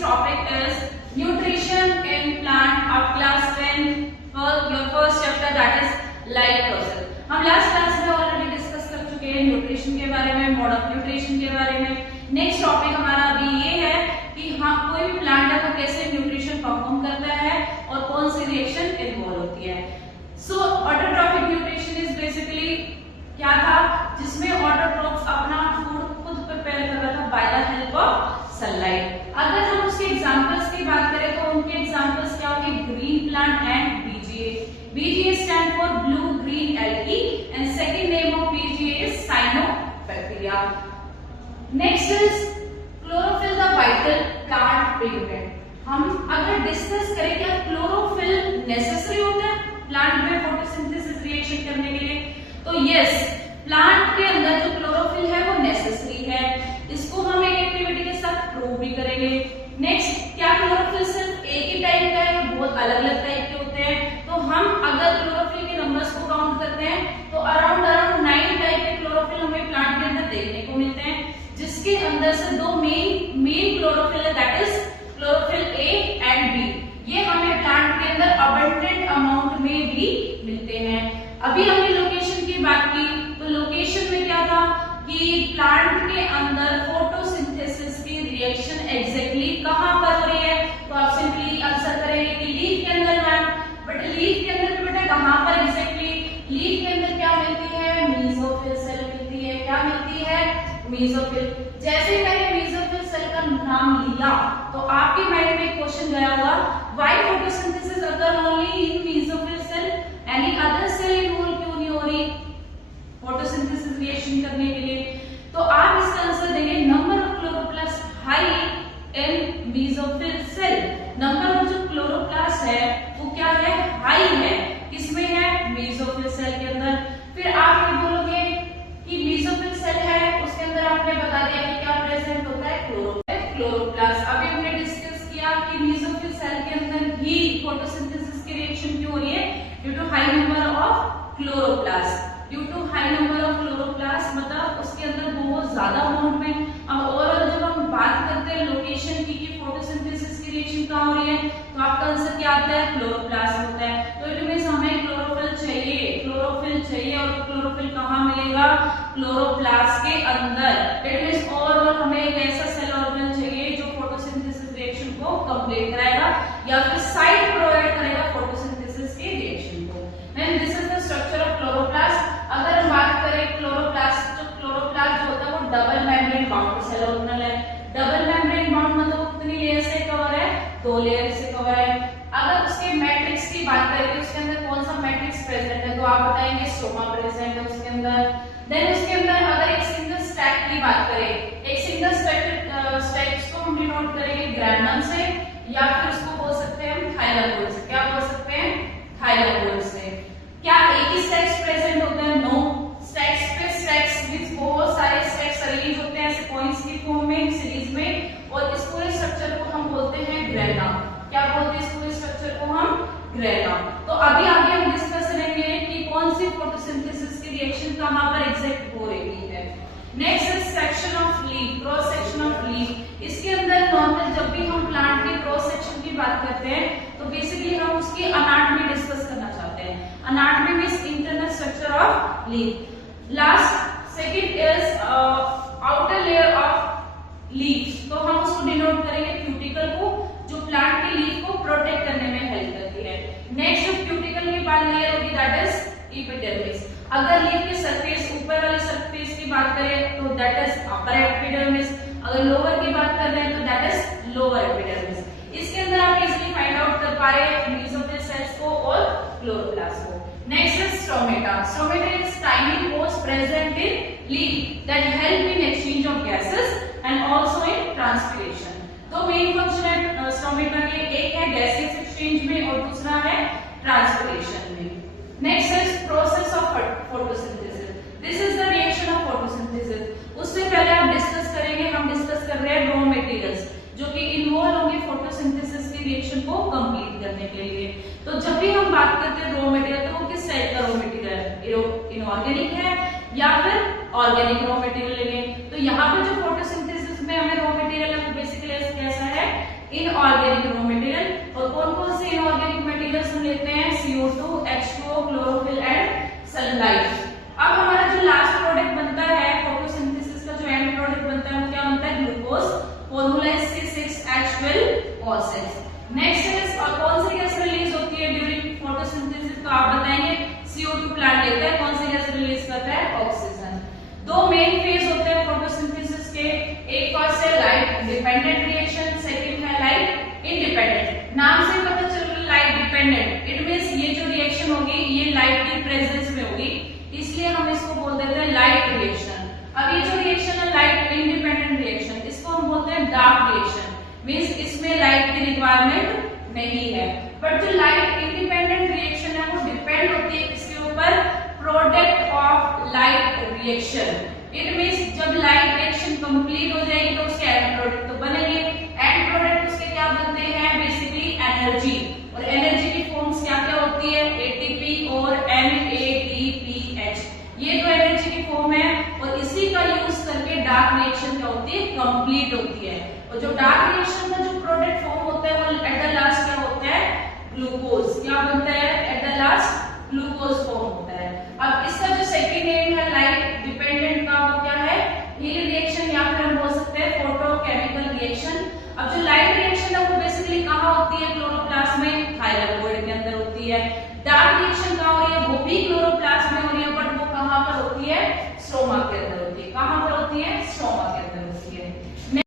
today's topic is nutrition in plant of class 10 for your first chapter, that is life process. हम last class में already discuss कर चुके हैं nutrition के बारे में, मोड ऑफ न्यूट्रिशन के बारे में. नेक्स्ट टॉपिक हमारा अभी ये है कि हाँ कोई भी प्लांट है वो कैसे न्यूट्रिशन परफॉर्म करता है और कौन सी रिएक्शन इन्वॉल्व होती है. सो ऑटोट्रॉफिक न्यूट्रिशन इज बेसिकली क्या था, जिसमें ऑटोट्रॉफ्स अपना फूड खुद प्रिपेयर कर रहा था by the help of sunlight. अगर हम उसके एग्जांपल्स की बात करें तो उनके एग्जांपल्स क्या होंगे, green plant and BGA. BGA stand for blue green algae and second name of BGA is cyanobacteria. Next is chlorophyll, the vital plant pigment. हम अगर डिस्कस करें क्या क्लोरोफिल नेसेसरी होता है प्लांट में फोटोसिंथेसिस रिएक्शन करने के लिए, तो यस, प्लांट के अंदर जो क्लोरोफिल है वो नेसेसरी है. इसको हम एक एक्टिविटी के साथ प्रूव भी करेंगे. नेक्स्ट, क्या क्लोरोफिल सिर्फ एक ही टाइप का है, बहुत अलग अलग टाइप के होते हैं. तो हम अगर क्लोरोफिल के नंबर्स को काउंट करते हैं तो अराउंड 9 टाइप के क्लोरोफिल हमें प्लांट के अंदर देखने को मिलते हैं, जिसके अंदर से दो मेन क्लोरोफिल है, that is chlorophyll A and B. ये हमें प्लांट के अंदर अबंडेंट अमाउंट में भी मिलते हैं. अभी हमने लोकेशन की बात की, तो लोकेशन में क्या था कि प्लांट के अंदर फोटोसिंथेसिस की रिएक्शन एग्जैक्टली कहां पर हो रही है, तो आप सिंपली आंसर करेंगे कि लीफ के अंदर मैम. बट लीफ के अंदर बेटा कहां पर एग्जैक्टली, लीफ के अंदर क्या मिलती है, मेसोफिल सेल मिलती है. क्या मिलती है, मेसोफिल. जैसे ही मैंने मेसोफिल सेल का नाम लिया तो आपके माइंड में क्वेश्चन गया होगा, why photosynthesis occur only in mesophyll cell, any other cell involve क्यों नहीं हो रही फोटोसिंथेसिस रिएक्शन करने के लिए. तो आप इसका आंसर देंगे number of chloroplast high in mesophyll cell. Number of जो क्लोरोप्लास्ट है वो क्या है, हाई है. किसमें है, मेसोफिल सेल के अंदर. फिर आप ये बोलोगे कि मेसोफिल सेल है, उसके अंदर आपने बता दिया कि क्या प्रेजेंट होता है, क्लोरोप्लास्ट. अभी हमने डिस्कस किया कि मेसोफिल सेल के अंदर ही फोटोसिंथेसिस की रिएक्शन क्यों हो रही है, due to high number of chloroplast. Due to high number of chloroplast मतलब उसके अंदर बहुत ज्यादा अमाउंट में. अब ओवरऑल जब हम बात करते हैं लोकेशन की कि फोटोसिंथेसिस की रिएक्शन कहां हो रही है, तो आपका आंसर क्या आता है, क्लोरोप्लास्ट होता है. तो इट मींस हमें क्लोरोफिल चाहिए और क्लोरोफिल कहां मिलेगा, क्लोरोप्लास्ट के अंदर. इट मींस ओवरऑल हमें एक ऐसा सेल ऑर्गन चाहिए जो फोटोसिंथेसिस रिएक्शन को कंप्लीट कराएगा या फिर साइट प्रोवाइड करेगा फोटोसिंथेसिस की रिएक्शन को. And this is the structure of chloroplast. अगर हम बात करें क्लोरोप्लास्ट, जो क्लोरोप्लास्ट जो होता है वो double membrane bound cell organelle है. डबल मेम्ब्रेन बाउंड मतलब कितनी लेयर से कवर है, 2 लेयर से कवर है. अगर उसके मैट्रिक्स की बात करें तो उसके अंदर कौन सा मैट्रिक्स प्रेजेंट है, तो आप बताएंगे स्टोमा प्रेजेंट है उसके अंदर. देन उसके अंदर अगर एक सिंगल स्टैक की बात करें, एक सिंगल स्टैक्स को हम डिनोट करेंगे ग्रैंडम से या फिर उसको बोल सकते हैं हम थाइलाकोइड से. क्या बोल सकते हैं, थाइलाकोइड से. क्या एक ही स्टैक्स प्रेजेंट होते हैं, नो. स्टैक्स पे स्टैक्स विद बहुत सारे स्टैक्स अरेंज होते हैं ऐसे पॉइंट्स की फॉर्म में, सीरीज में, और इस पूरे स्ट्रक्चर को हम बोलते हैं ग्रेना. क्या बोलते हैं इस पूरे स्ट्रक्चर को हम, ग्रेना. तो अभी आगे हम डिस्कस करेंगे कि कौन सी फोटोसिंथेसिस की रिएक्शन कहां पर एग्जैक्ट हो रही है. Next is section of leaf, cross section of leaf. इसके अंदर नॉर्मल जब भी हम प्लांट के क्रॉस सेक्शन की बात करते हैं तो बेसिकली हम उसकी अनाटॉमी डिस्कस करना चाहते हैं. Anatomy means internal structure of leaf. Last second is outer layer of leaf, तो हम उसको डिनोट करेंगे क्यूटिकल को, जो प्लांट के लीफ को प्रोटेक्ट करने में हेल्प करती है. नेक्स्ट जो क्यूटिकल की बात लेयर होगी दैट इज एपिडर्मिस. अगर लीफ के सरफेस ऊपर वाले सरफेस की बात करें तो दैट इज अपर एपिडर्मिस. अगर लोअर की बात कर रहे हैं तो दैट इज लोअर एपिडर्मिस. इसके अंदर आप इजीली फाइंड आउट कर पा रहे हैं मेसोफिल सेल्स को और क्लोरोप्लास्ट को. Next is stomata. Stomata is tiny pores present in leaf that help in exchange of gases and also in transpiration. तो मेन फंक्शन है स्टोमेटा के, एक है गैसेस एक्सचेंज में और दूसरा है ट्रांसपिरेशन में. Next is process of photosynthesis. This is the reaction of photosynthesis. उससे पहले आप डिस्कस करेंगे, हम डिस्कस कर रहे हैं रॉ मटेरियल्स जो कि इन्वॉल्व होंगे फोटोसिंथेसिस की रिएक्शन को कंप्लीट करने के लिए. तो जब भी हम बात करते हैं रॉ मटेरियल तो वो किस टाइप का रॉ मटेरियल है, इनऑर्गेनिक है या फिर ऑर्गेनिक रॉ मटेरियल लेंगे. तो यहाँ पे जो फोटोसिंथेसिस में हमें रॉ मटेरियल है वो बेसिकली कैसा है, इनऑर्गेनिक रॉ मटेरियल। और कौन कौन से इनऑर्गेनिक मटेरियल्स हम लेते हैं? CO2, H2O, chlorophyll and sunlight. अब हमारा जो लास्ट प्रोडक्ट बनता है फोटोसिंथेसिस का, जो एंड प्रोडक्ट बनता है वो क्या बनता है? ग्लूकोज। फॉर्मूला है C6H12O6। नेक्स्ट इज और कौन सी गैस रिलीज होती है ड्यूरिंग फोटोसिंथेसिस? तो आप बताएंगे CO2 प्लांट लेता है, कौन सी गैस रिलीज करता है? ऑक्सीजन। दो मेन फेज होते हैं फोटोसिंथेसिस के, एक फर्स्ट है लाइट डिपेंडेंट रिएक्शन, सेकंड है लाइट इंडिपेंडेंट। नाम से पता चल रहा है लाइट डिपेंडेंट, इट मींस ये जो रिएक्शन होगी ये लाइट की प्रेजेंस में होगी, इसलिए हम इसको बोल देते हैं लाइट रिएक्शन। अब ये जो रिएक्शन है लाइट इंडिपेंडेंट रिएक्शन, इसको हम बोलते हैं डार्क रिएक्शन, मींस इसमें लाइट की रिक्वायरमेंट नहीं है। बट जो लाइट इंडिपेंडेंट रिएक्शन है वो डिपेंड होती है इसके ऊपर, product of light reaction. It means जब लाइट रिएक्शन कंप्लीट हो जाएगी तो उसके एंड प्रोडक्ट तो बनेंगे। एंड प्रोडक्ट उसके क्या बनते हैं? Basically energy. और एनर्जी की फॉर्म्स क्या क्या होती है? ATP और NADPH, ये तो एनर्जी की फॉर्म है। और इसी का यूज करके डार्क रिएक्शन क्या होती है? कंप्लीट होती है। और जो डार्क रिएक्शन का जो प्रोडक्ट फॉर्म होता है वो एट द लास्ट क्या होता है? ग्लूकोज। क्या बनता है? At the last glucose form होता है। अब इसका जो सेकंड नेम है लाइट डिपेंडेंट का, वो क्या है? हीट रिएक्शन, या फिर हम बोल सकते हैं फोटोकेमिकल रिएक्शन। अब जो लाइट रिएक्शन है वो बेसिकली कहाँ होती है? क्लोरोप्लास्ट में, थायलाकोइड के अंदर होती है। डार्क रिएक्शन कहाँ हो रही है? वो भी क्लोरोप्लास्ट में हो रही है, बट वो कहाँ पर होती है? स्ट्रोमा के अंदर होती है। कहाँ